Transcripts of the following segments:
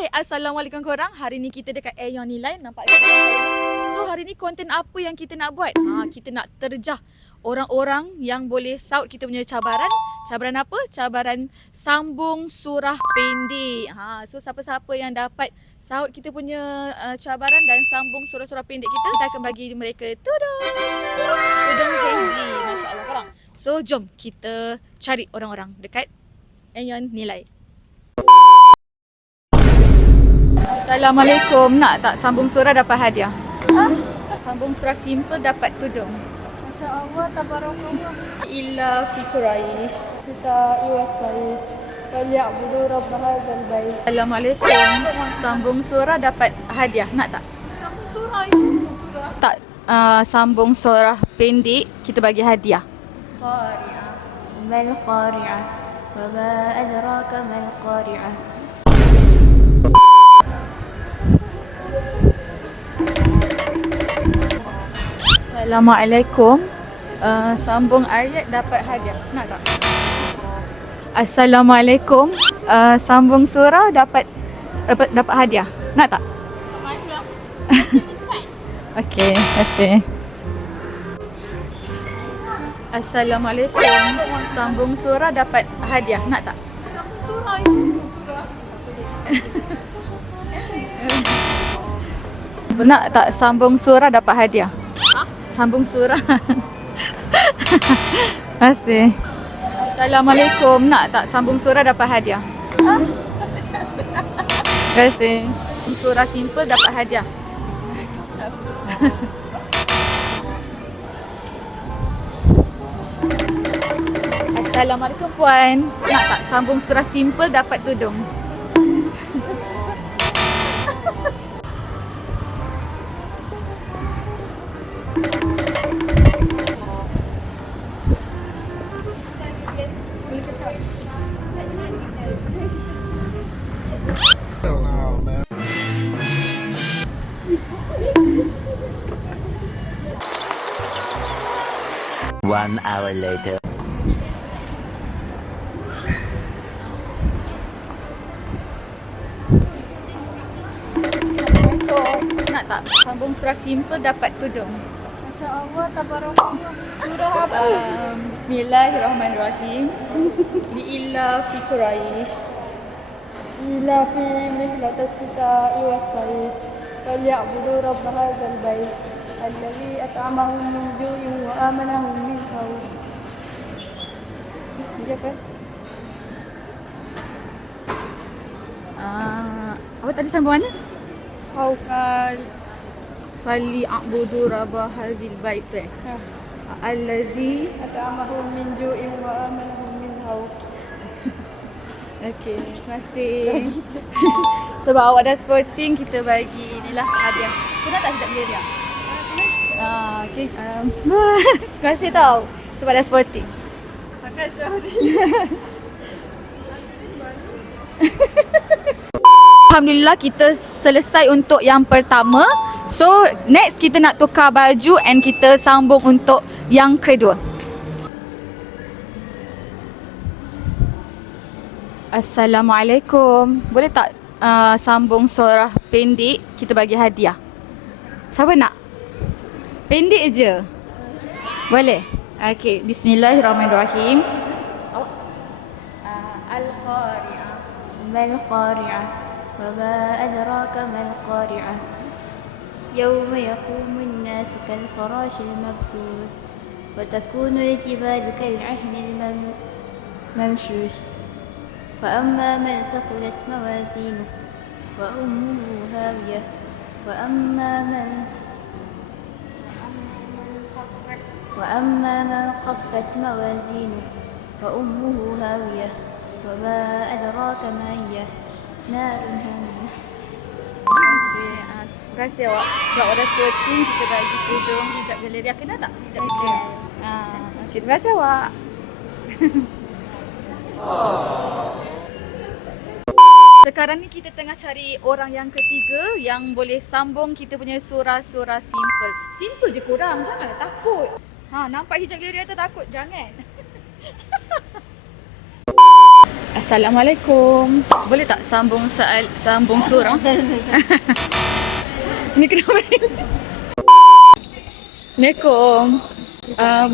Hai, Assalamualaikum korang. Hari ni kita dekat Aeon Nilai. Nampak tak? So hari ni konten apa yang kita nak buat? Kita nak terjah orang-orang yang boleh saut kita punya cabaran. Cabaran apa? Cabaran sambung surah pendek. So siapa-siapa yang dapat saut kita punya cabaran dan sambung surah-surah pendek kita akan bagi mereka tudung. Tudung keji. Masya Allah korang. So jom kita cari orang-orang dekat Aeon Nilai. Assalamualaikum. Nak tak sambung surah dapat hadiah? Sambung surah simple dapat tudung. Masya Allah, tabarakallah. Illa fi Quraish. Kita iwasai. Falyabudu rabb hadzal bait. Assalamualaikum. Sambung surah dapat hadiah. Nak tak? Sambung surah itu surah. Tak. Sambung surah pendek kita bagi hadiah. Qari'ah. Mal qari'ah. Wa ma adraka mal qari'ah. Assalamualaikum. Sambung ayat dapat hadiah. Nak tak? Assalamualaikum. Sambung surah dapat hadiah. Nak tak? Okey, terima kasih. Assalamualaikum. Sambung surah dapat hadiah. Nak tak? Sambung surah itu surah. Nak tak sambung surah dapat hadiah? Sambung surah. Terima kasih. Assalamualaikum. Nak tak sambung surah dapat hadiah? Terima kasih. Surah simple dapat hadiah. Assalamualaikum puan. Nak tak sambung surah simple dapat tudung? One hour later. Nak tak sambung surah simple dapat tudung? Masya Allah, tabarakallah. Surah apa? Bismillahirrahmanirrahim. Bi illa fi Quraish. Ila fi mihlatas kita iwasai. Falyabudu rabb hadzal bait. Alladhi at'amahum min ju'in wa amanahum min khawf. Dia kan? Apa tadi sambung mana? Khaufal. Fali a'budu rabba hazil bait. Allazi. At'amahum min ju'in wa amanahum min khawf. Okey, terima kasih. Sebab awak dah sporting, kita bagi inilah hadiah. Kena tak hijab geria? Okey. Terima kasih tau sebab dah sporting. Makasih. Alhamdulillah kita selesai untuk yang pertama. So next kita nak tukar baju and kita sambung untuk yang kedua. Assalamualaikum. Boleh tak sambung surah pendek kita bagi hadiah? Siapa nak? Pendek je. Boleh? Okey, bismillahirrahmanirrahim. Al-Qari'ah. Mal qari'ah. Wa ma adraka mal qari'ah. Yawma yaqumun nasu kal farashil mabsus. Wa takunu al-jibalu kal 'ahni al-mamshush. فأما من ثقلت موازينه وأمه هاوية وأما من خفت موازينه وأمه هاوية وما أدراك ما هي نار حامية. Terima kasih awak. Sebab awak dah sporting, kita bagi tudung hijab galeria. Kena tak? Hijab galeria. Okey, terima kasih awak. Sekarang ni kita tengah cari orang yang ketiga yang boleh sambung kita punya surah-surah simple. Simple je korang, janganlah takut. Nampak hijab galeria tu takut? Jangan. Assalamualaikum. Boleh tak sambung surah? Ni kenapa ni? Assalamualaikum.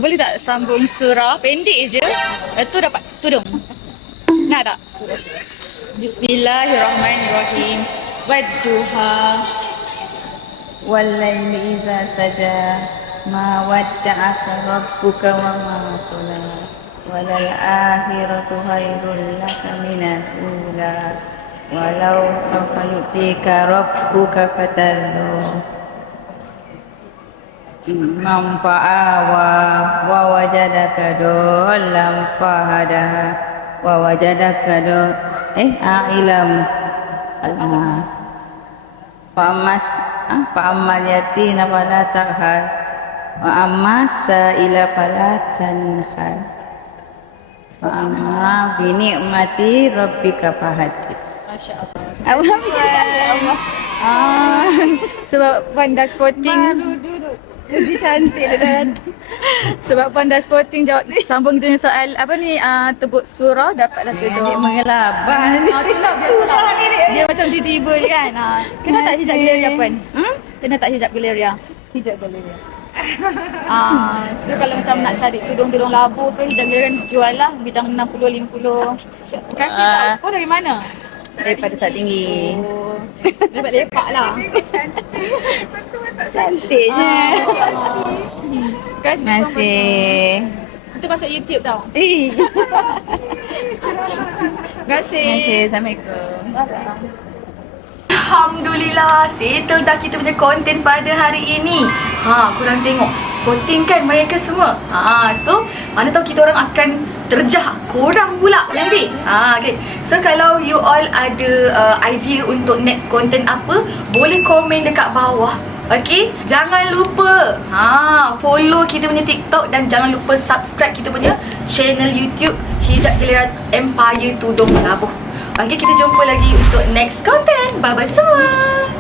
Boleh tak sambung surah? Pendek je. Itu dapat tudung. Nak tak? Bismillahirrahmanirrahim. Wadduha. والليل إذا سجى ما ودعك ربك وما قلى وللآخرة خير لك من الأولى ولو سوف يؤتيك ربك فترضى من فآوى ووجدك ضالا فهدى ووجدك عائلا فأما اليتيم فلا تقهر وأما السائل فلا تنهر وأما بنعمة ربك فحدث. Alhamdulillah. Sebab pandai spotting. Puji cantik dan Sebab pandai spotting jawab sambung kita soal apa ni tebuk surah dapatlah tudung. adik mengelabah ni. Itulah dia macam tiba-tiba ni kan. Kena tak hijab galeria pun? Kena tak hijab galeria? Hijab galeria. So kalau macam nak cari tudung-tudung labu ke hijab galeria jual lah bidang 60 50. Terima kasih tau. Kau dari mana? Daripada Sat Tinggi. Dapat lepak lah. Cantiknya. Terima kasih. Terima kasih. Itu masuk YouTube tau. Terima Terima kasih. kasih. Assalamualaikum. Alhamdulillah, settle dah kita punya konten pada hari ini. Korang tengok, spotting kan mereka semua. So, mana tahu kita orang akan terjah korang pula nanti. Okay. So, kalau you all ada idea untuk next content apa, boleh komen dekat bawah. Okay, jangan lupa follow kita punya TikTok dan jangan lupa subscribe kita punya channel YouTube Hijab Galeria Empire Tudung Labuh. Okay, kita jumpa lagi untuk next content. Bye-bye semua.